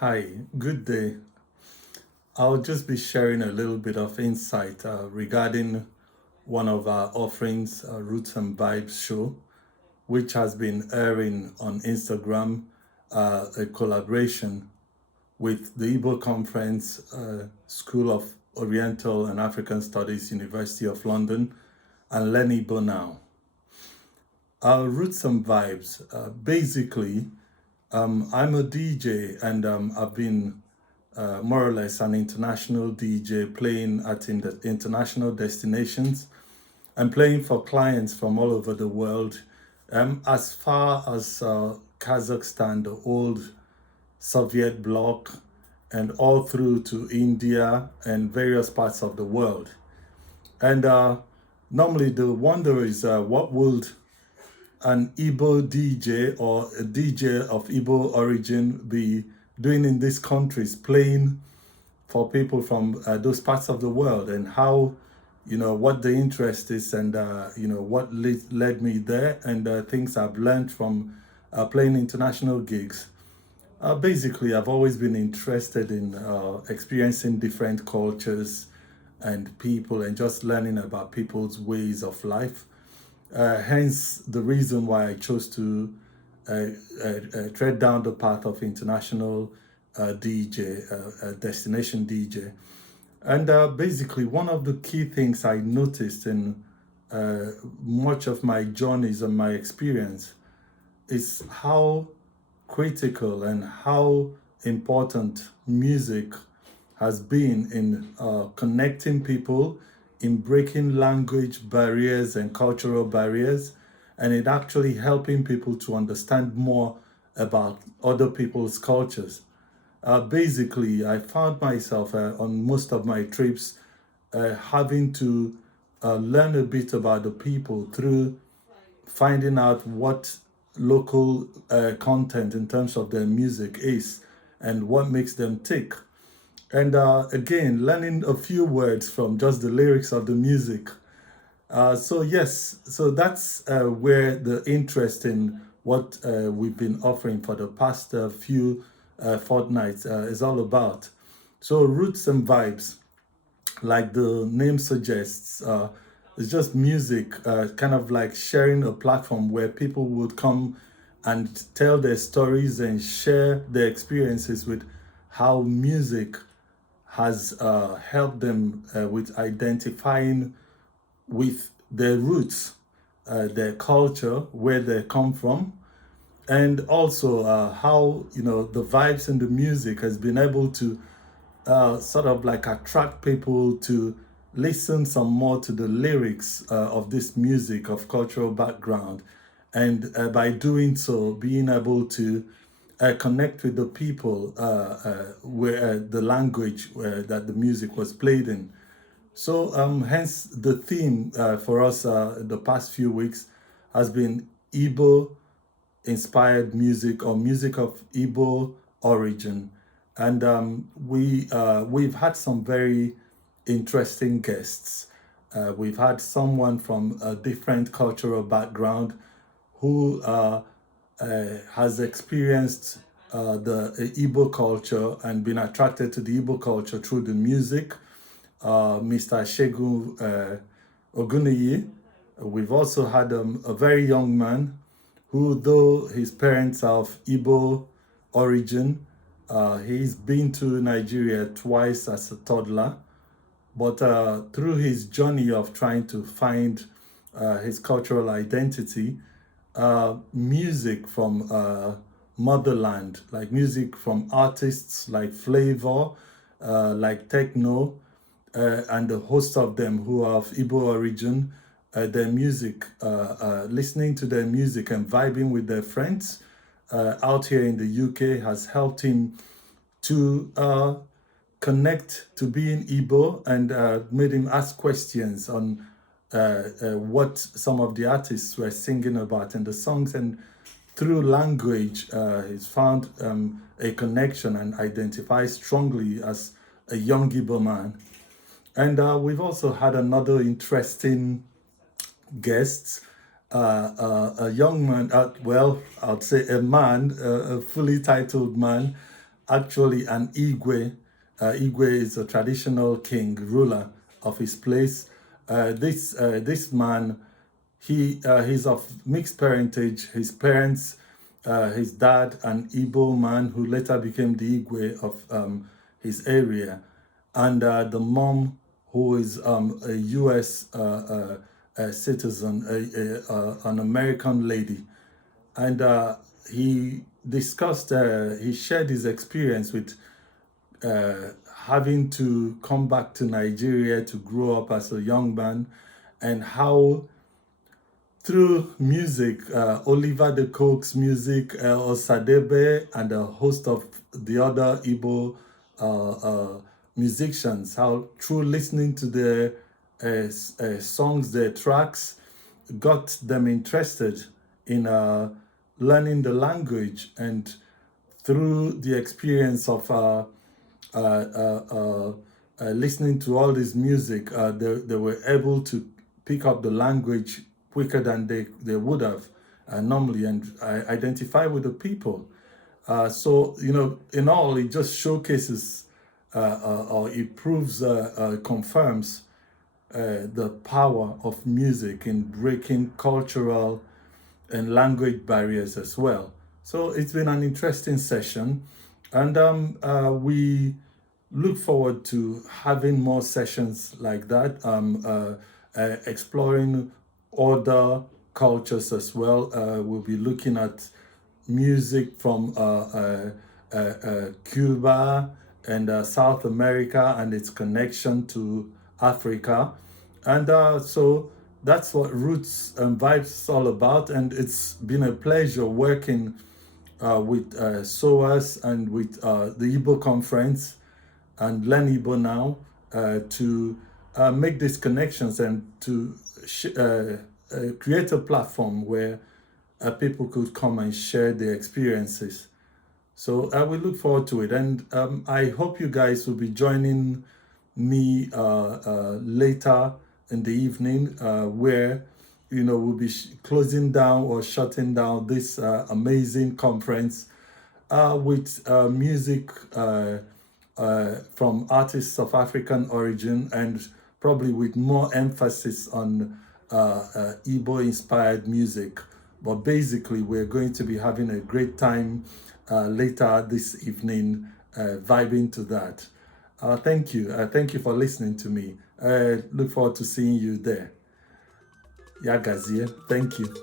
Hi, good day. I'll just be sharing a little bit of insight regarding one of our offerings, Roots and Vibes show, which has been airing on Instagram, a collaboration with the Igbo Conference School of Oriental and African Studies, University of London, and Learn Igbo Now. Our Roots and Vibes, basically, I'm a DJ and I've been more or less an international DJ playing at international destinations and playing for clients from all over the world, as far as Kazakhstan, the old Soviet bloc, and all through to India and various parts of the world. And normally the wonder is what would an Igbo DJ or a DJ of Igbo origin be doing in these countries, playing for people from those parts of the world, and how, what the interest is, and, what led me there, and things I've learned from playing international gigs. Basically, I've always been interested in experiencing different cultures and people and just learning about people's ways of life. Hence, the reason why I chose to tread down the path of international DJ, destination DJ. And basically, one of the key things I noticed in much of my journeys and my experience is how critical and how important music has been in connecting people, in breaking language barriers and cultural barriers, and in actually helping people to understand more about other people's cultures. Basically, I found myself on most of my trips having to learn a bit about the people through finding out what local content in terms of their music is and what makes them tick. And again, learning a few words from just the lyrics of the music. So that's where the interest in what we've been offering for the past few fortnights is all about. So, Roots and Vibes, like the name suggests, it's just music, kind of like sharing a platform where people would come and tell their stories and share their experiences with how music has helped them with identifying with their roots, their culture, where they come from, and also how the vibes in the music has been able to sort of like attract people to listen some more to the lyrics of this music of cultural background, and by doing so, being able to connect with the people where the language that the music was played in. So, hence the theme for us the past few weeks has been Igbo inspired music or music of Igbo origin, and we've had some very interesting guests. We've had someone from a different cultural background who has experienced the Igbo culture and been attracted to the Igbo culture through the music, Mr. Shegun Oguniyi. We've also had a very young man who, though his parents are of Igbo origin, he's been to Nigeria twice as a toddler, but through his journey of trying to find his cultural identity, music from motherland, like music from artists like Flavor, like Techno, and a host of them who are of Igbo origin, their music, listening to their music and vibing with their friends out here in the UK has helped him to connect to being Igbo, and made him ask questions on what some of the artists were singing about in the songs, and through language, he's found a connection and identifies strongly as a young Igbo man. And we've also had another interesting guest, a young man, well, I'd say a man, a fully titled man, actually an Igwe. Igwe is a traditional king, ruler of his place. This man, he's of mixed parentage. His parents, his dad, an Igbo man who later became the Igwe of his area, and the mom, who is a U.S. Citizen, an American lady, and he discussed, he shared his experience with having to come back to Nigeria to grow up as a young man, and how through music, Oliver De Coke's music, Osadebe, and a host of the other Igbo musicians, how through listening to their songs, their tracks, got them interested in learning the language, and through the experience of listening to all this music, they were able to pick up the language quicker than they would have normally, and identify with the people. So, in all, it just showcases or it proves, confirms the power of music in breaking cultural and language barriers as well. So it's been an interesting session, and we look forward to having more sessions like that, exploring other cultures as well. We'll be looking at music from Cuba and South America and its connection to Africa. And so that's what Roots and Vibes is all about. And it's been a pleasure working with SOAS and with the Igbo Conference and Learn Igbo Now to make these connections and to create a platform where people could come and share their experiences. So I will look forward to it, and I hope you guys will be joining me later in the evening, where we'll be closing down or shutting down this amazing conference with music from artists of African origin, and probably with more emphasis on Igbo-inspired music. But basically, we're going to be having a great time later this evening, vibing to that. Thank you. Thank you for listening to me. Look forward to seeing you there. Yagazie. Thank you.